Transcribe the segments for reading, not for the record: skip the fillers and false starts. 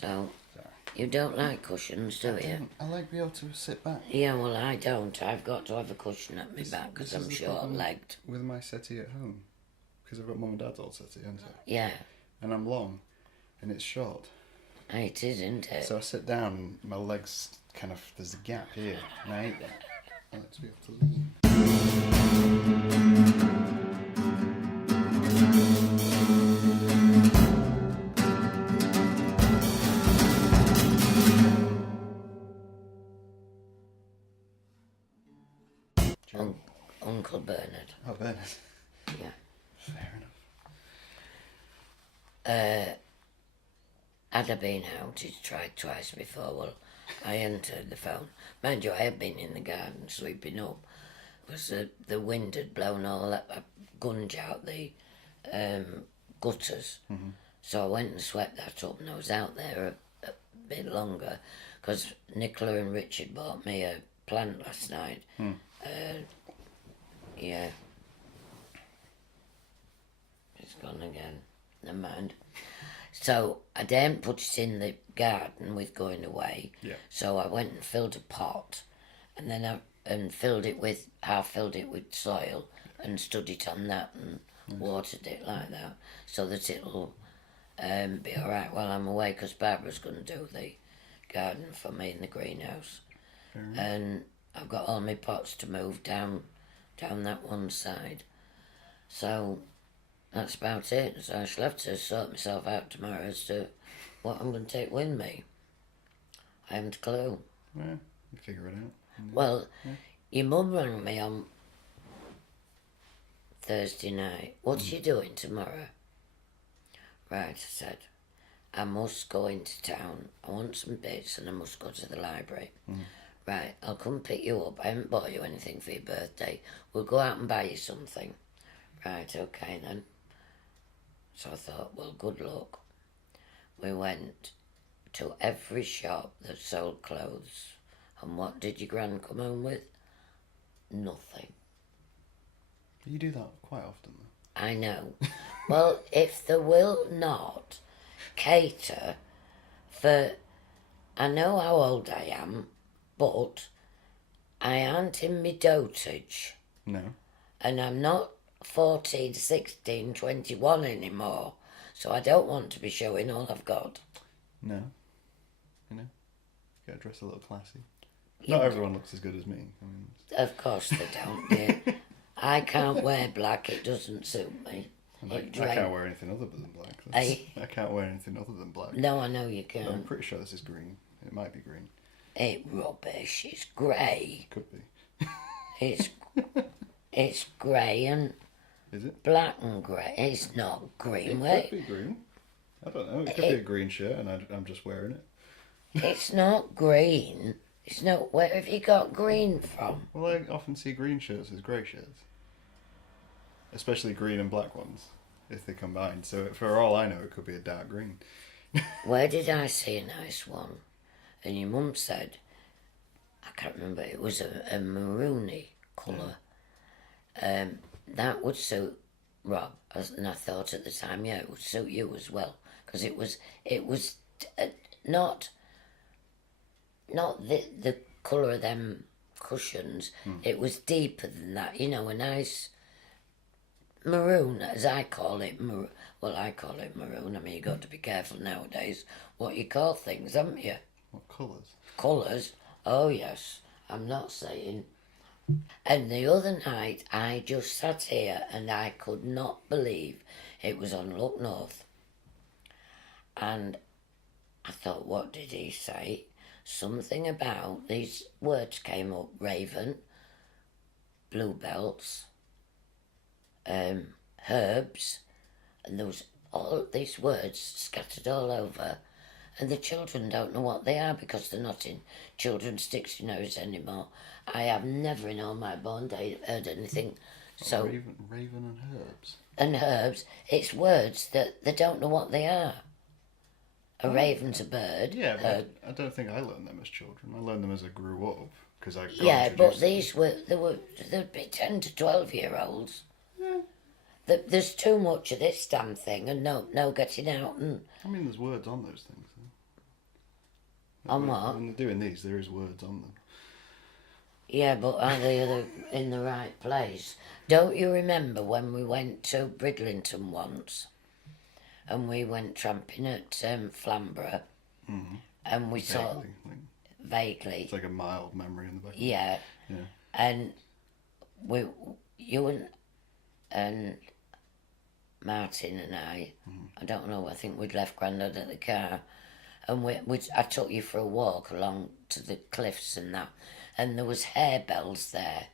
So, you don't like cushions, do you? I like being able to sit back. Yeah, well, I don't. I've got to have a cushion at my back because I'm short-legged. With my settee at home, because I've got mum and dad's old settee, haven't I? Yeah. And I'm long, and it's short. It is, isn't it? So I sit down, and my legs kind of, there's a gap here, and I hate that. I like to be able to lean. Uncle Bernard. Oh, Bernard. Yeah. Fair enough. Had I been out, he'd tried twice before. Well, I entered the phone. Mind you, I had been in the garden sweeping up. Because the wind had blown all that gunge out the gutters. Mm-hmm. So I went and swept that up, and I was out there a bit longer because Nicola and Richard bought me a plant last night. Yeah. It's gone again. Never mind. So I didn't put it in the garden with going away. Yeah. So I went and filled a pot, and then half filled it with soil, and stood it on that and watered it like that, so that it'll be all right while I'm away. Because Barbara's going to do the garden for me in the greenhouse, and I've got all my pots to move down that one side. So that's about it. So I shall have to sort myself out tomorrow as to what I'm going to take with me. I haven't a clue. Yeah, you figure it out. Well, your mum rang me on Thursday night. What are you doing tomorrow? Right, I said, I must go into town. I want some bits and I must go to the library. Right, I'll come pick you up. I haven't bought you anything for your birthday. We'll go out and buy you something. Right, okay then. So I thought, well, good luck. We went to every shop that sold clothes. And what did your Gran come home with? Nothing. You do that quite often, though. I know. Well, if they will not cater for... I know how old I am, but I aren't in my dotage. No. And I'm not 14, 16, 21 anymore. So I don't want to be showing all I've got. No. You know, you gotta dress a little classy. Not everyone looks as good as me. I mean, of course they don't, dear. I can't wear black, it doesn't suit me. I can't wear anything other than black. I can't wear anything other than black. No, I know you can't. I'm pretty sure this is green. It might be green. It's rubbish, it's grey. Could be. It's grey and... Is it? Black and grey. It's not green. It could be green. I don't know. It could be a green shirt and I'm just wearing it. It's not green. It's not... Where have you got green from? Well, I often see green shirts as grey shirts. Especially green and black ones, if they combine. So for all I know, it could be a dark green. Where did I see a nice one? And your mum said, I can't remember, it was a maroony colour. Yeah. That would suit Rob. And I thought at the time, yeah, it would suit you as well. Because it was not the colour of them cushions. It was deeper than that. You know, a nice... maroon, as I call it. Well, I call it maroon. I mean, you've got to be careful nowadays what you call things, haven't you? What colours? Colours? Oh, yes. I'm not saying. And the other night, I just sat here and I could not believe it was on Look North. And I thought, what did he say? Something about, these words came up, raven, bluebells, herbs, and there was all these words scattered all over, and the children don't know what they are because they're not in children's dictionaries anymore. I have never in all my born day heard anything. So raven and herbs. And herbs, it's words that they don't know what they are. A raven's a bird. Yeah, but I don't think I learned them as children. I learned them as I grew up because I. Yeah, but these there'd be 10 to 12-year-olds. Yeah. There's too much of this damn thing, and no getting out and. I mean, there's words on those things. On what? When they're doing these, there is words on them. Yeah, but are they in the right place? Don't you remember when we went to Bridlington once, and we went tramping at Flamborough, and we saw Vaguely, like, vaguely, it's like a mild memory in the back. yeah, Yeah. and you and Martin and I don't know, I think we'd left Grandad at the car, and I took you for a walk along to the cliffs and that, and there was harebells there,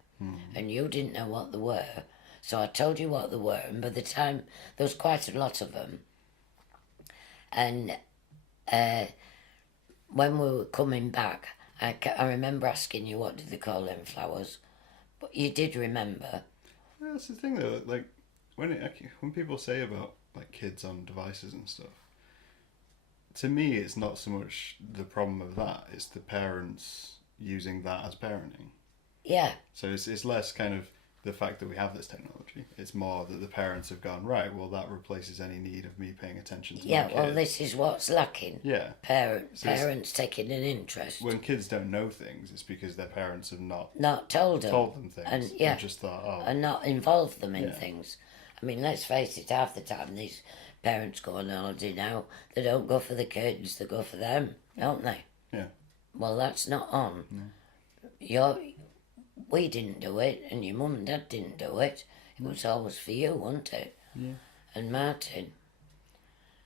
and you didn't know what they were, so I told you what they were, and by the time, there was quite a lot of them, and when we were coming back, I remember asking you what did they call them flowers, but you did remember. Yeah, that's the thing though. Like when people say about like kids on devices and stuff, to me, it's not so much the problem of that; it's the parents using that as parenting. Yeah. So it's less kind of the fact that we have this technology. It's more that the parents have gone, right, well, that replaces any need of me paying attention to my kid. Well, this is what's lacking. Yeah. Parents taking an interest. When kids don't know things, it's because their parents have not told them things. And, and just thought, and not involved them in things. I mean, let's face it, half the time these parents go on holiday now, they don't go for the kids, they go for them, don't they? Yeah. Well, that's not on. No. We didn't do it, and your mum and dad didn't do it. It was always for you, wasn't it? Yeah. And Martin.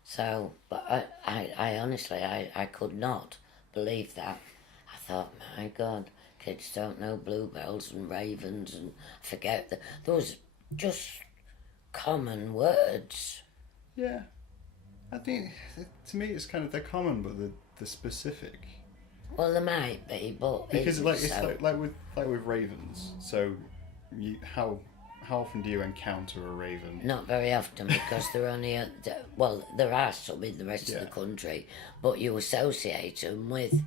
So, but I honestly, I could not believe that. I thought, my God, kids don't know bluebells and ravens, and I forget that those just common words. Yeah. I think, to me, it's kind of, they're common, but they're specific. Well, there might be, but because it's like with ravens. So, how often do you encounter a raven? Not very often, because they're only there are some in the rest of the country, but you associate them with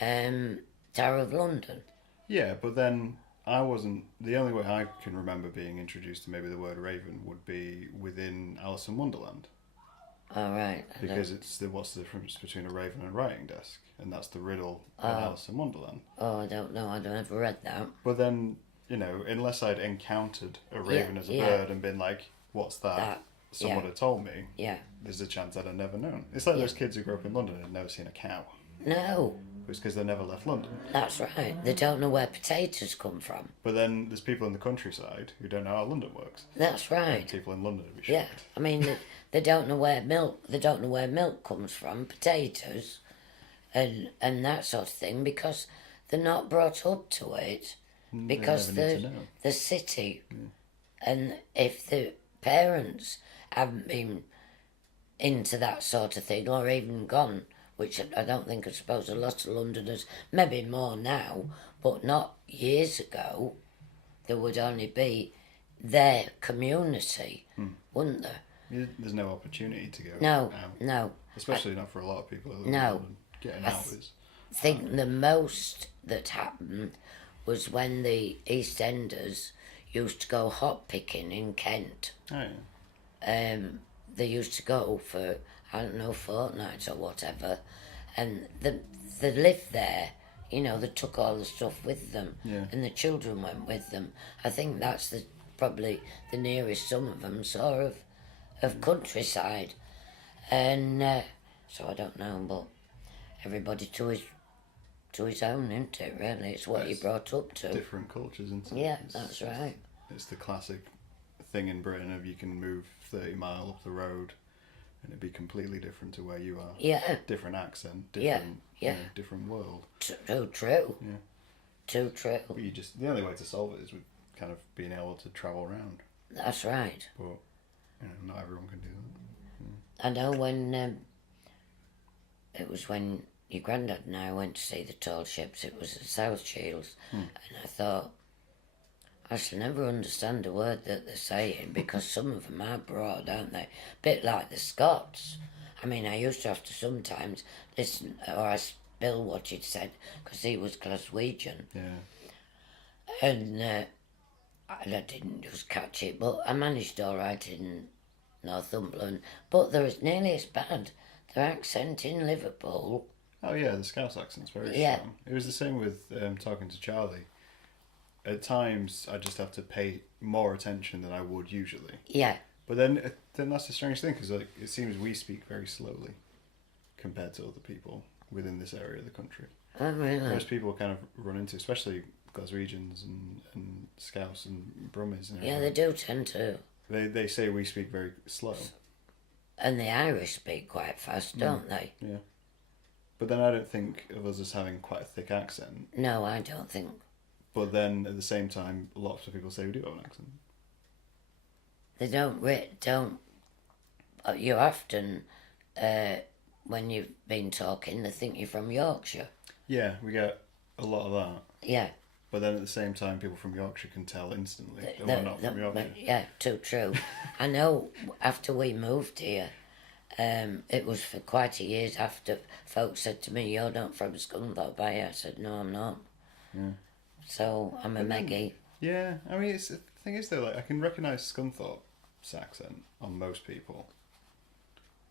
Tower of London. Yeah, but then I wasn't. The only way I can remember being introduced to maybe the word raven would be within Alice in Wonderland. All right. Because what's the difference between a raven and a writing desk, and that's the riddle in Alice in Wonderland. Oh, I don't know. I've never read that. But then, unless I'd encountered a raven as a bird and been like, "What's that?" Someone had told me. Yeah. There's a chance I'd have never known. It's like those kids who grew up in London and had never seen a cow. No. It's because they never left London. That's right. They don't know where potatoes come from. But then there's people in the countryside who don't know how London works. That's right. And people in London would be shocked. Yeah. I mean, they don't know where milk. They don't know where milk comes from. Potatoes, and that sort of thing, because they're not brought up to it. Because the city, and if the parents haven't been into that sort of thing, or even gone, which I don't think, I suppose a lot of Londoners, maybe more now, but not years ago, there would only be their community, wouldn't there? There's no opportunity to go No, out. no. Especially not for a lot of people. No. Getting out is... I think the most that happened was when the East Enders used to go hop picking in Kent. Oh, yeah. They used to go for, I don't know, fortnights or whatever, and they lived there. They took all the stuff with them, and the children went with them. I think that's probably the nearest some of them saw of countryside, and so I don't know, but everybody to his own, isn't it? Really, it's what you're brought up to. Different cultures, isn't it? Yeah, that's right. It's the classic thing in Britain of you can move 30 mile up the road and it'd be completely different to where you are. Yeah. Different accent, different world. Too true. Yeah. Too true. But the only way to solve it is with kind of being able to travel around. That's right. But not everyone can do that. I know when it was when your granddad and I went to see the tall ships, it was at South Shields, and I thought, I shall never understand a word that they're saying, because some of them are broad, aren't they? Bit like the Scots. I mean, I used to have to sometimes listen, or ask Bill what he'd said, because he was Glaswegian. Yeah. And I didn't just catch it, but I managed all right in Northumberland. But they're nearly as bad. Their accent in Liverpool, Oh yeah, the Scouse accent's very Yeah. strong. It was the same with talking to Charlie. At times, I just have to pay more attention than I would usually. Yeah. But then that's the strange thing, because like, it seems we speak very slowly compared to other people within this area of the country. Oh, really? Most people kind of run into, especially Glaswegians and Scouse and Brummies. And Yeah, they do tend to. They say we speak very slow. And the Irish speak quite fast, don't they? Yeah. But then I don't think of us as having quite a thick accent. No, I don't think. But then at the same time, lots of people say we do have an accent. They don't. You often, when you've been talking, they think you're from Yorkshire. Yeah, we get a lot of that. Yeah. But then at the same time, people from Yorkshire can tell instantly that we're not from Yorkshire. Yeah, too true. I know after we moved here, it was for quite a years after folks said to me, "You're not from Scunthorpe, are you?" I said, "No, I'm not." Yeah. So I'm a Meggie. Yeah, I mean, the thing is though, like I can recognise Scunthorpe's accent on most people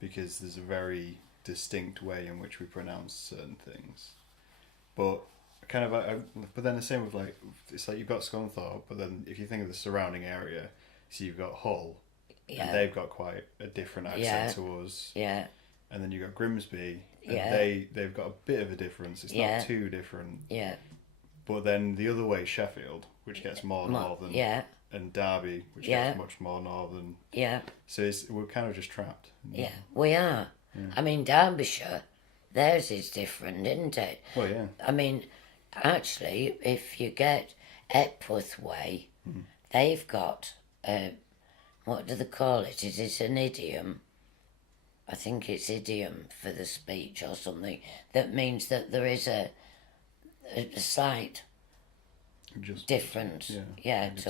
because there's a very distinct way in which we pronounce certain things. But kind of, but then the same with like, it's like you've got Scunthorpe, but then if you think of the surrounding area, so you've got Hull, and they've got quite a different accent to us. Yeah. And then you've got Grimsby, and Yeah. they've got a bit of a difference. It's not too different. Yeah. But then the other way, Sheffield, which gets more northern. Yeah. And Derby, which gets much more northern. Yeah. So we're kind of just trapped. Yeah, we are. Yeah. I mean, Derbyshire, theirs is different, isn't it? Well, yeah. I mean, actually, if you get Epworth Way, they've got, what do they call it? Is it an idiom? I think it's idiom for the speech or something. That means that there is a slight Just difference to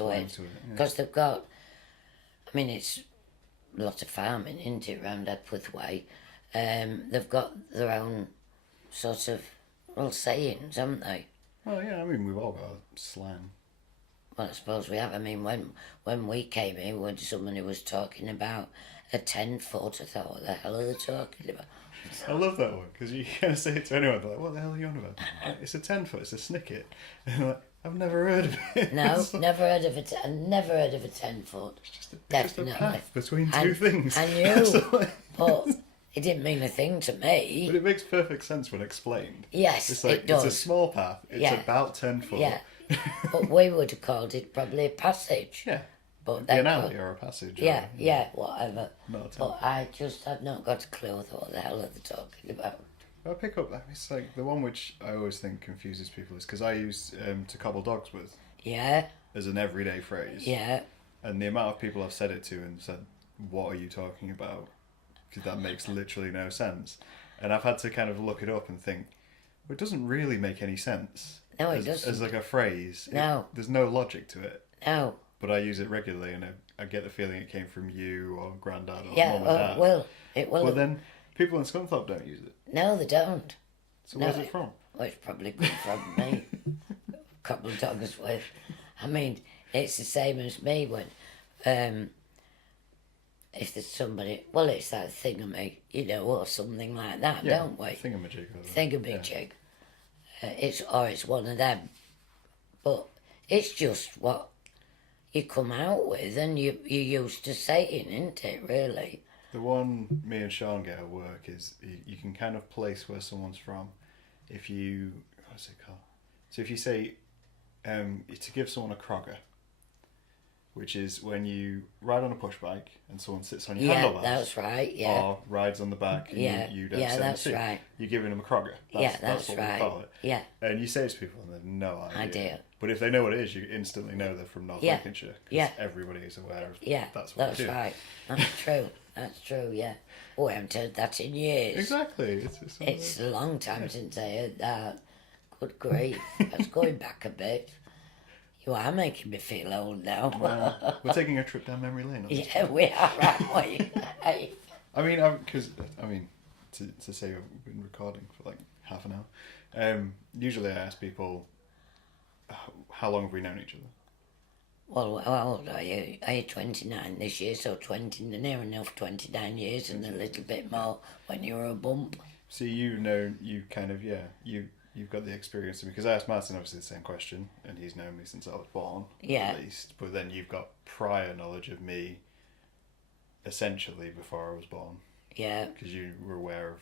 it. Because they've got, I mean, it's a lot of farming, isn't it, around Epworth Way. They've got their own sort of, sayings, haven't they? Well, yeah, I mean, we've all got slang. Well, I suppose we have. I mean, when we came here, when somebody was talking about a 10-foot, I thought, what the hell are they talking about? I love that one, because you kind of say it to anyone, they're like, what the hell are you on about? It's a 10-foot, it's a snicket. And I'm like, I've never heard of it. No, never heard of it. I never heard of a 10-foot. It's just Definitely. a path between two things. I knew, but it didn't mean a thing to me. But it makes perfect sense when explained. Yes, it's like, it does. It's a small path. It's about 10 foot. Yeah, but we would have called it probably a passage. Yeah. But an alley or a passage. Yeah, whatever. Not but I just had not got a clue of what the hell are they talking about. I pick up that. It's like the one which I always think confuses people is because I use to cobble dogs with. Yeah. As an everyday phrase. Yeah. And the amount of people I've said it to and said, "What are you talking about?" Because that makes literally no sense. And I've had to kind of look it up and think, well, it doesn't really make any sense. No, it doesn't. As like a phrase. No. There's no logic to it. No. But I use it regularly, and I get the feeling it came from you or Grandad or yeah, Mum and Dad. It will. But then people in Scunthorpe don't use it. No, they don't. So where's it from? Well, it's probably come from me. A couple of dogs with. I mean, it's the same as me when, if there's somebody, it's that thingamy, or something like that, don't we? Thingamajig. Thingamajig. Yeah. It's one of them. But it's just what you come out with and you're used to saying, isn't it, really? The one me and Sean get at work is you can kind of place where someone's from if you, what's it called? So if you say, to give someone a crogger, which is when you ride on a push bike and someone sits on your handlebars. Yeah, that's right, yeah. Or rides on the back and you don't yeah, that's right. You're giving them a crogger. That's what right. we call it. Yeah. And you say it to people and they have no idea. Idea. But if they know what it is, you instantly know they're from North Lincolnshire. Because everybody is aware of that's what they do. Right. That's true. That's true, yeah. Oh, I haven't heard that in years. Exactly. It's a long time since I heard that. Good grief. That's going back a bit. You are making me feel old now. We're taking a trip down memory lane. Yeah, we are, aren't we? Hey. I mean, to say we've been recording for like half an hour. Usually I ask people, how long have we known each other? Well, how old are you? I'm 29 this year, so near enough 29 years and a little bit more when you were a bump. See, you kind of, you've got the experience, because I asked Martin obviously the same question, and he's known me since I was born, Yeah. at least. But then you've got prior knowledge of me, essentially, before I was born. Yeah. Because you were aware of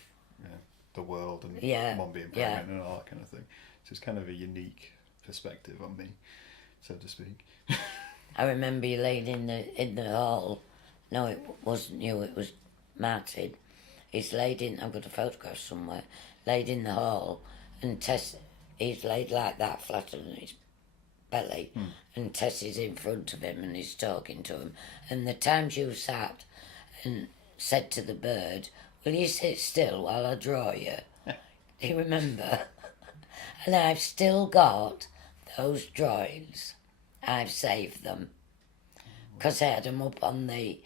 the world and Yeah. mum being pregnant and all that kind of thing. So it's kind of a unique perspective on me, so to speak. I remember you laying in the hall. No, it wasn't you. It was Martin. He's laid in. I've got a photograph somewhere. Laid in the hall, and Tess. He's laid like that, flat on his belly, and Tess is in front of him, and he's talking to him. And the times you sat and said to the bird, "Will you sit still while I draw you?" Do you remember? And I've still got those drawings. I've saved them because I had them up on the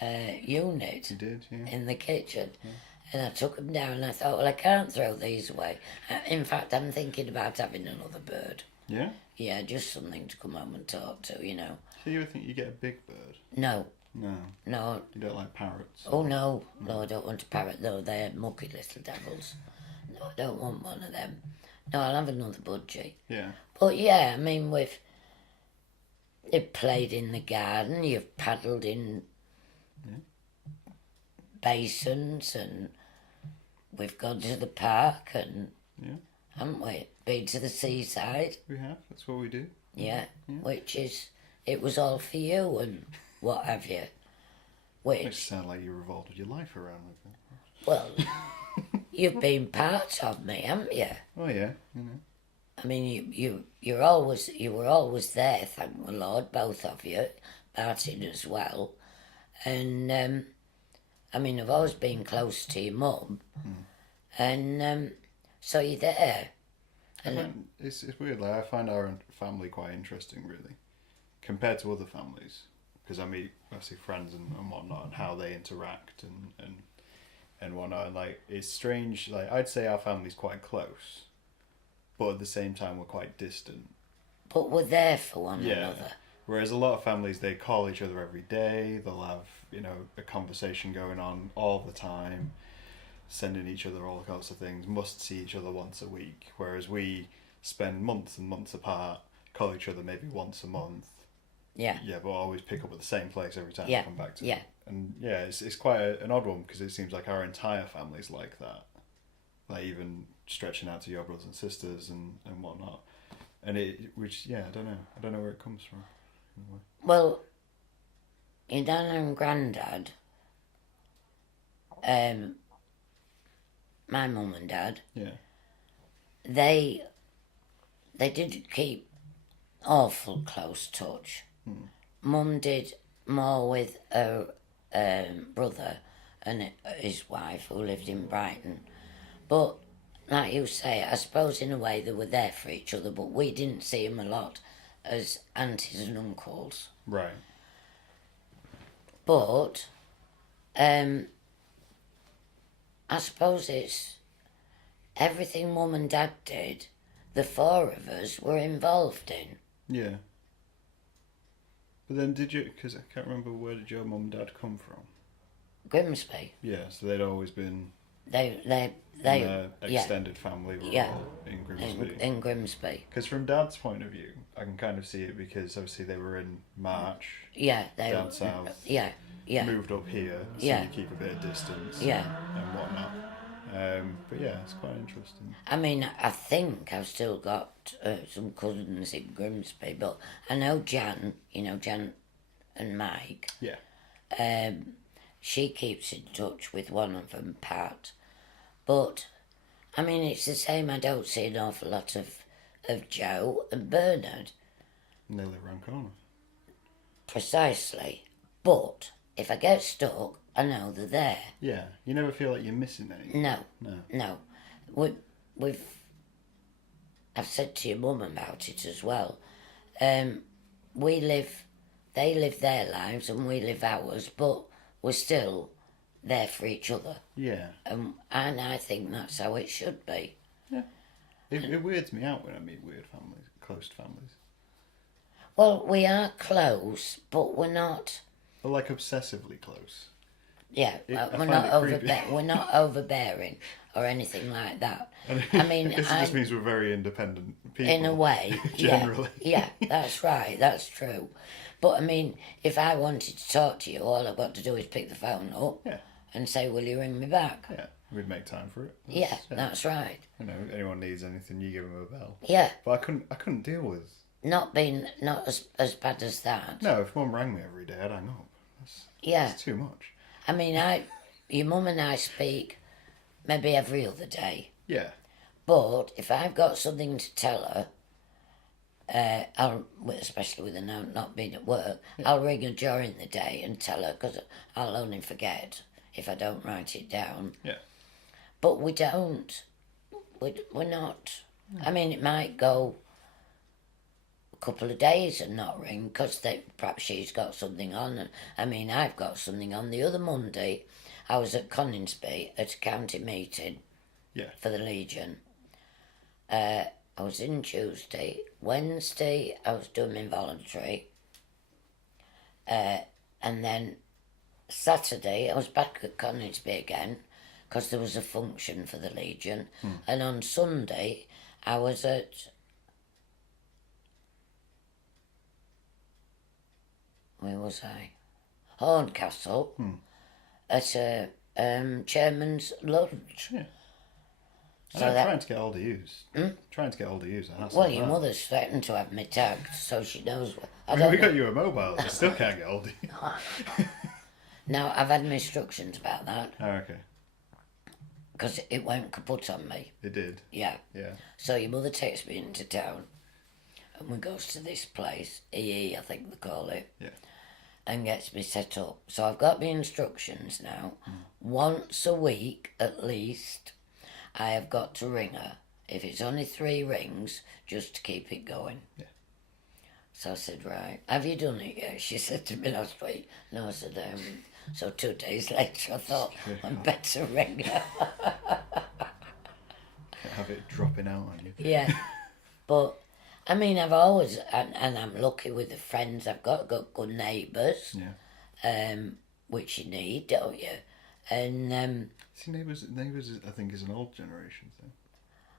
unit You did, yeah. in the kitchen. And I took them down and I thought, well, I can't throw these away. In fact, I'm thinking about having another bird. Yeah? Yeah, just something to come home and talk to, you know. So you would think you get a big bird? No. No. No. You don't like parrots? Oh, no. No, I don't want a parrot, though. They're mucky little devils. No, I don't want one of them. No, I'll have another budgie. Yeah. But yeah, I mean, you've played in the garden, you've paddled in basins, and we've gone to the park, and haven't we? Been to the seaside. We have. That's what we do. Yeah, which is, it was all for you and what have you. Makes it Which, sound like you revolved your life around with it. well, you've been part of me, haven't you? Oh, yeah. You know. I mean, you were always there, thank the Lord, both of you, Martin as well. And, I mean, I've always been close to your mum. And so you're there. And It's weird. Like, I find our family quite interesting, really, compared to other families. Because I meet, obviously, friends and whatnot, and how they interact and whatnot. And, like, it's strange. Like, I'd say our family's quite close, but at the same time, we're quite distant. but we're there for one another. Whereas a lot of families, they call each other every day. They'll have, a conversation going on all the time, sending each other all sorts of things, must see each other once a week. Whereas we spend months and months apart, call each other maybe once a month. Yeah. Yeah, but always pick up at the same place every time Yeah. we come back to Yeah. it. And yeah, it's quite an odd one, because it seems like our entire family's like that. Like, even stretching out to your brothers and sisters and whatnot. And I don't know where it comes from. Well, your Nana and Grandad, my mum and dad, Yeah. they did keep awful close touch. Mum did more with her brother and his wife, who lived in Brighton. But like you say, I suppose in a way they were there for each other, but we didn't see them a lot as aunties and uncles. Right. But I suppose it's everything Mum and Dad did, the four of us were involved in. Yeah. But then because I can't remember, where did your mum and dad come from? Grimsby. Yeah, so they'd always been, They their extended family were Yeah. all in Grimsby. in Grimsby. Because from Dad's point of view, I can kind of see it, because obviously they were in March, Yeah, they down south, yeah, yeah, moved up here, so Yeah. you keep a bit of distance yeah. and whatnot. But yeah, it's quite interesting. I mean, I think I've still got some cousins in Grimsby, but I know Jan, Jan and Mike. Yeah. She keeps in touch with one of them, Pat. But, I mean, it's the same. I don't see an awful lot of Joe and Bernard. And they live around the corner. Precisely. But if I get stuck, I know they're there. Yeah, you never feel like you're missing anything. No. I've said to your mum about it as well. They live their lives and we live ours, but we're still there for each other. Yeah. And I think that's how it should be. Yeah. It weirds me out when I meet weird families, close families. Well, we are close, but we're not. Or like obsessively close. Yeah, I we're find not it creepy. we're not overbearing. or anything like that. And I mean, it just means we're very independent people. in a way, generally. Yeah, that's right, that's true. But I mean, if I wanted to talk to you, all I've got to do is pick the phone up and say, will you ring me back? Yeah, we'd make time for it. That's right. You know, if anyone needs anything, you give them a bell. Yeah. But I couldn't deal with... Not as bad as that. No, if Mum rang me every day, I'd hang up. That's too much. I mean, your mum and I speak maybe every other day. Yeah. But if I've got something to tell her, especially with her now not being at work, I'll ring her during the day and tell her, because I'll only forget if I don't write it down. Yeah. But we don't. We're not. I mean, it might go a couple of days and not ring because perhaps she's got something on. And I mean, I've got something on. The other Monday, I was at Coningsby at a county meeting for the Legion. I was in Tuesday. Wednesday, I was doing my voluntary. And then Saturday, I was back at Coningsby again because there was a function for the Legion. And on Sunday, I was at... Where was I? Horncastle at a chairman's lunch. Yeah. So I'm trying to get hold of you. Trying to get hold of you. Well, your mother's threatened to have me tagged, so she knows. We got you a mobile. I still can't get hold of you. Now, I've had my instructions about that. Oh, okay. Because it went kaput on me. It did? Yeah. Yeah. So your mother takes me into town, and we goes to this place, EE, I think they call it. Yeah. And gets me set up. So I've got my instructions now. Once a week, at least, I have got to ring her. If it's only 3 rings, just to keep it going. Yeah. So I said, right, have you done it yet? She said to me last week. No, I said, so 2 days later I thought, I'd better ring her. Can't have it dropping out on you. Yeah. But, I mean, I've always, and I'm lucky with the friends I've got good neighbours. Yeah. Which you need, don't you? And see, neighbours, I think, is an old generation thing.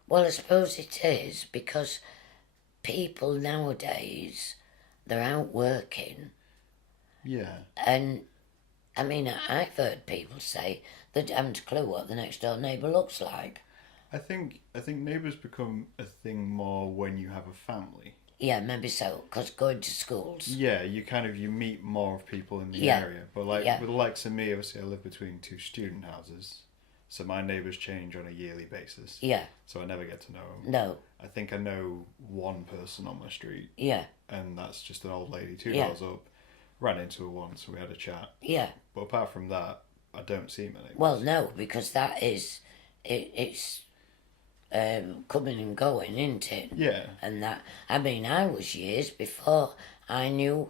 Well, I suppose it is because people nowadays they're out working. Yeah. And I mean, I've heard people say they haven't a clue what the next door neighbour looks like. I think neighbours become a thing more when you have a family. Yeah, maybe so, because going to schools. Yeah, you meet more of people in the area. But with the likes of me, obviously I live between 2 student houses, so my neighbours change on a yearly basis. Yeah. So I never get to know them. No. I think I know one person on my street. Yeah. And that's just an old lady 2 doors up. Ran into her once, we had a chat. Yeah. But apart from that, I don't see my neighbours. Well, no, because that is, it's coming and going, isn't it? Yeah. And that, I mean, I was years before I knew,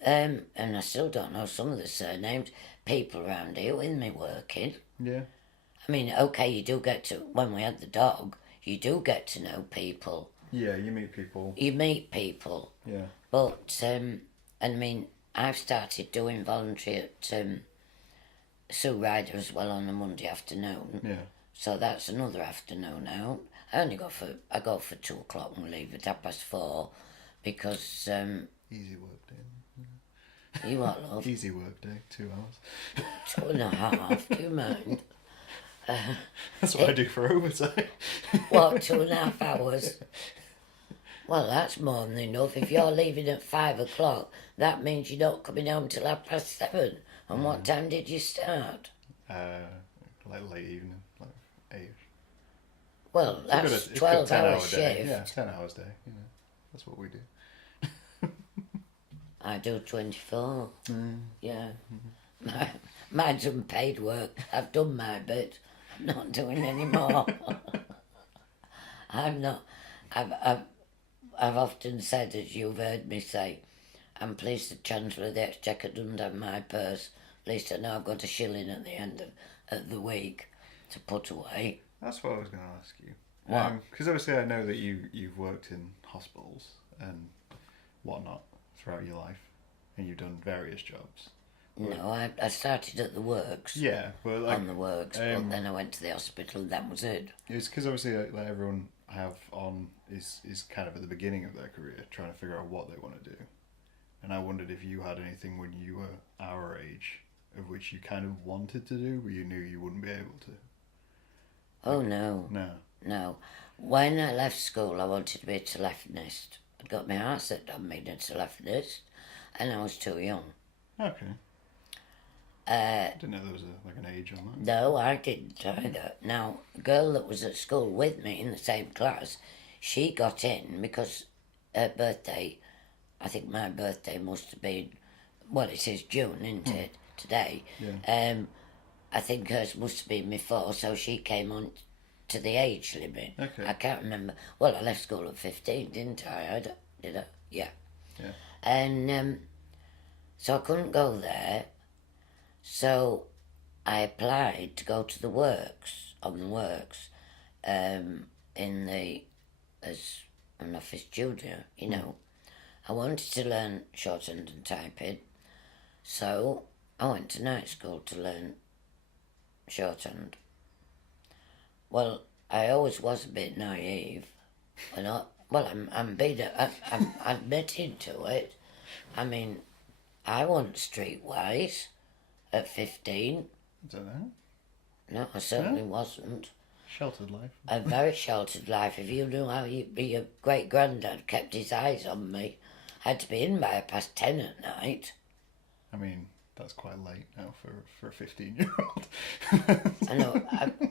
and I still don't know some of the surnames, people around here with me working. Yeah. I mean, okay, you do get to, when we had the dog, you do get to know people. Yeah, you meet people. You meet people. Yeah. But, I mean, I've started doing voluntary at Sue Ryder as well on a Monday afternoon. Yeah. So that's another afternoon out. I go for 2 o'clock and we leave at 4:30 because Easy work day. You what, love? Easy work day, 2 hours. 2.5, do you mind? That's what I do for overtime. What, 2.5 hours? Well, that's more than enough. If you're leaving at 5 o'clock, that means you're not coming home till 7:30. And what time did you start? Like late evening, like 8. Well, that's 12-hour shift. Day. Yeah, 10 hours day. You know, that's what we do. I do 24. Yeah. Mine's unpaid work. I've done my bit. I'm not doing any more. I'm not. I've often said, as you've heard me say, I'm pleased the Chancellor of the Exchequer doesn't have my purse. At least I know I've got a shilling at the end of the week to put away. That's what I was going to ask you. What? Because obviously I know that you've worked in hospitals and whatnot throughout your life, and you've done various jobs. No, I started at the works. Yeah, but like, On the works, but then I went to the hospital and that was it. it's because obviously like everyone I have on is kind of at the beginning of their career trying to figure out what they want to do. And I wondered if you had anything when you were our age of which you kind of wanted to do, but you knew you wouldn't be able to. Oh, no. No. No. When I left school, I wanted to be a telephonist. I'd got my heart set on being a telephonist, and I was too young. Okay. I didn't know there was like an age on that. No, I didn't either. Now, a girl that was at school with me in the same class, she got in because her birthday, I think my birthday must have been, well, it is June, isn't it, today? Yeah. I think hers must have been before, so she came on to the age limit. Okay. I can't remember. Well, I left school at 15, didn't I? Did I? Yeah. Yeah. And so I couldn't go there. So I applied to go to the works, on the works, in the, as an office junior, you know. I wanted to learn shorthand and typing, so I went to night school to learn shorthand. Well, I always was a bit naive. I'm admitting to it. I mean, I wasn't streetwise at 15. I don't know. No, I certainly wasn't. Sheltered life. A very sheltered life. If you knew how your great granddad kept his eyes on me, I had to be in by 10:30 at night. I mean, that's quite late now for a 15-year-old. I know.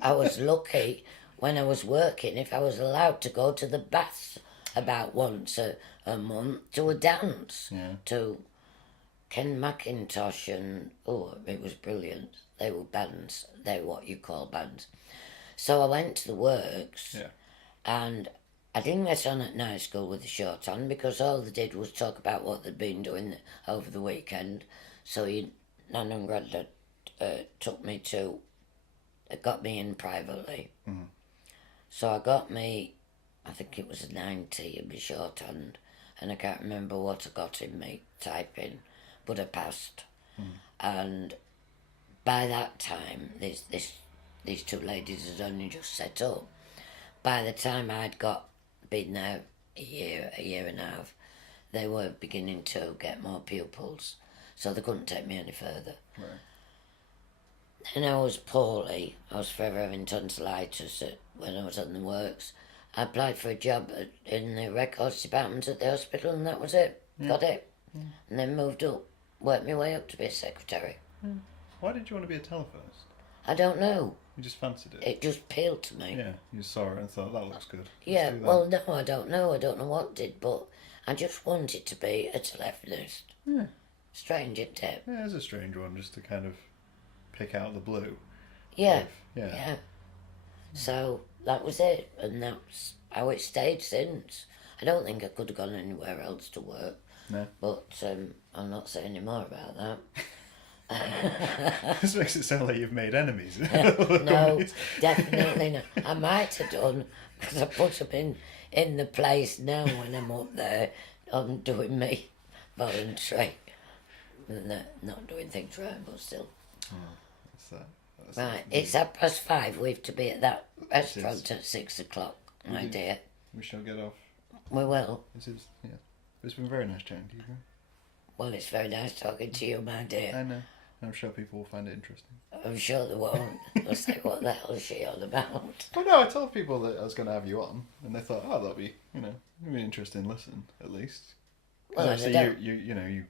I was lucky when I was working if I was allowed to go to the baths about once a month to a dance. Yeah. To Ken McIntosh and, oh, it was brilliant. They were bands. They were what you call bands. So I went to the works. Yeah. And I didn't get on at night school with the shorthand because all they did was talk about what they'd been doing over the weekend. So Nan and Granddad got me in privately. Mm. So I got me, I think it was a 90 in my shorthand, and I can't remember what I got in me typing, but I passed. Mm. And by that time, these two ladies had only just set up. By the time I'd been there a year and a half, they were beginning to get more pupils, so they couldn't take me any further. Right. And I was poorly. I was forever having tonsillitis when I was on the works. I applied for a job in the records department at the hospital, and that was it. Yeah. Got it. Yeah. And then moved up, worked my way up to be a secretary. Yeah. Why did you want to be a telephonist? I don't know. You just fancied it? It just appealed to me. Yeah, you saw it and thought, that looks good. Yeah, well, no, I don't know. I don't know what did, but I just wanted to be a telephonist. Yeah. Strange, isn't it? Yeah, it's a strange one, just to kind of pick out the blue. Yeah. Yeah. So that was it, and that's how it stayed since. I don't think I could have gone anywhere else to work. No. But I'm not saying any more about that. This makes it sound like you've made enemies. No, definitely not. I might have done, because I put them in the place now when I'm up there. I'm doing me voluntary. Not doing things right, but still. Oh, that's right, it's 5:30. We have to be at that restaurant at 6 o'clock, my dear. We shall get off. We will. This is, yeah. It's been very nice chatting to you. Well, it's very nice talking to you, my dear. I know. I'm sure people will find it interesting. I'm sure they won't. They'll say, what the hell is she on about? Well, no, I told people that I was going to have you on, and they thought, oh, that'll be, it'll be an interesting listen, at least. Well, obviously, you're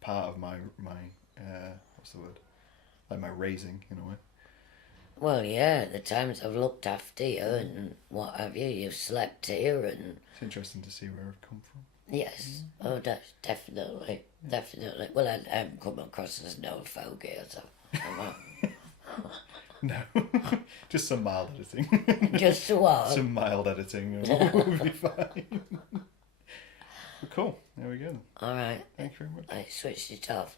part of my what's the word? Like my raising, in a way. Well, yeah, the times I've looked after you and what have you, you've slept here and... It's interesting to see where I've come from. Yes, definitely. Definitely. Well, I haven't come across as an old fogey, so... No, just some mild editing. Just what? Some mild editing will be fine. But cool, there we go. All right. Thank you very much. I switched it off.